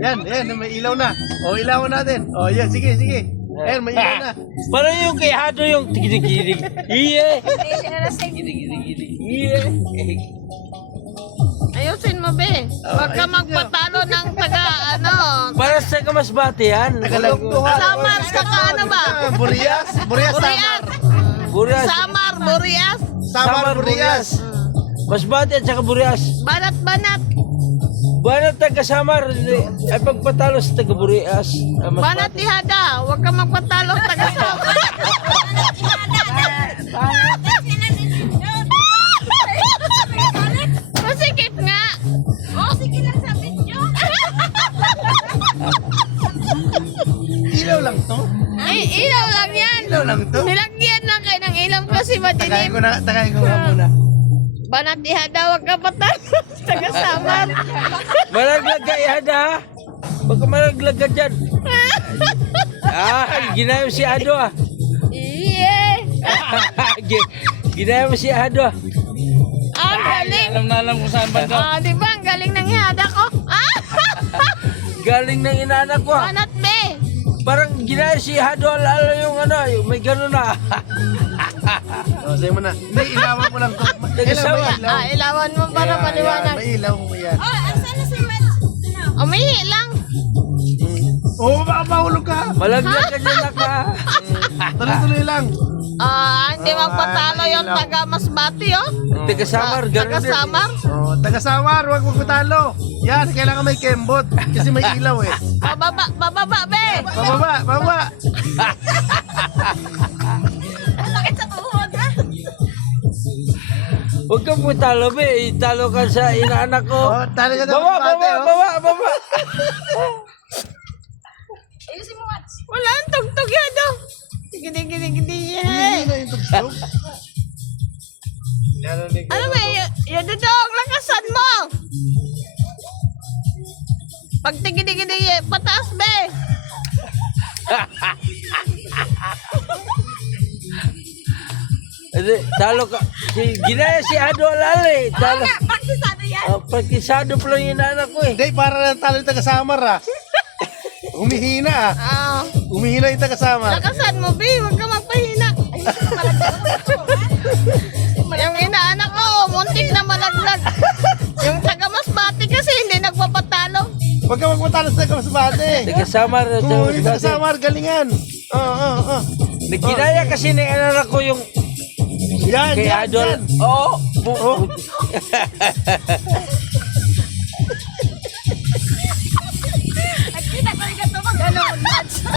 Yan, may ilaw na. O, ilawan natin. O, yan, sige. Ayan, may ilaw na. Parang yung kay Hado yung tigidig-gidig. Iye! Iye! Ayusin mo, be. Huwag ka magpatalo ng taga, ano. Para sa kamasbate yan. Samar, saka ano ba? Burias, Samar. Burias. Burias. Samar, Burias. Masbate at saka Burias. Banat. Banat taga Samar. Ay pagpatalo sa taga Burias. Banat ihada. Huwag ka magpatalo sa taga Samar. Masikip nga. Oh, sige lang sa video. Ilaw lang to. Ay, ilaw lang yan. Ilaw lang to. Nilagyan lang kayo ng ilaw kasi madilim. Tagayin ko nga muna. Banat ihada. Huwag ka patalo sa taga Samar. Malaglag ka Ihada. Baka malaglag ka dyan. Ginaya mo si Ado ah. Iye. Ginaya mo si Ado ah. Ang galing. Alam kung saan ba Di ba? Ang galing ng ihada ko. Galing ng inaanak ko ah. Banat be. Parang ginaya si Hado alala yung ano, yung may gano'n na. O, sa'yo mo na. Hindi, ilawan mo lang to. Tagasawa. Ilawan mo para maliwanag. May ilaw mo yan. Umihi lang. Oo, baka mahulog ka. Malaglag ka dyan naka. Tuloy-tuloy lang. Hindi magpatalo yung taga Masbate, oh. Taga Samar, Taga gano'n din. Samar. O, taga-Samar, huwag magpatalo. Yan, kailangan may kembot. Kasi may ilaw eh. Bababa, be. Baba. Sakit sa tuhod, ha? Huwag kang putalo, be. Italo ka sa inaanak ko. O, tali ka daw. Baba. Ayusin mo, Mats. Wala ang tugtog yan, oh. Gini. Hindi na yung tugsog. Ano ba, yung dudong, lakasan mo. Pag tigidi-gidi, pataas, be. Talo ka. Ginaya si Ado alala eh. Talo. Praktisado yan. Praktisado pa lang yung inaanak ko eh. Hindi, para na talo yung taga-Samar ah. Humihina ah. Humihina yung taga-Samar. Lakasan mo, be. Huwag ka magpahina. Yung inaanak ko, muntik na malaglag. Yung taga Masbate kasi hindi nagpapatalo. Huwag ka magpatalo sa taga-Masbate. Taga Samar. Oo, yung taga-Samar, galingan. Oo. Ginaya kasi ng inaanak ko yung Yan. kay Adol. Oo. Nakita ko rin ka ito mag-ano, Mats.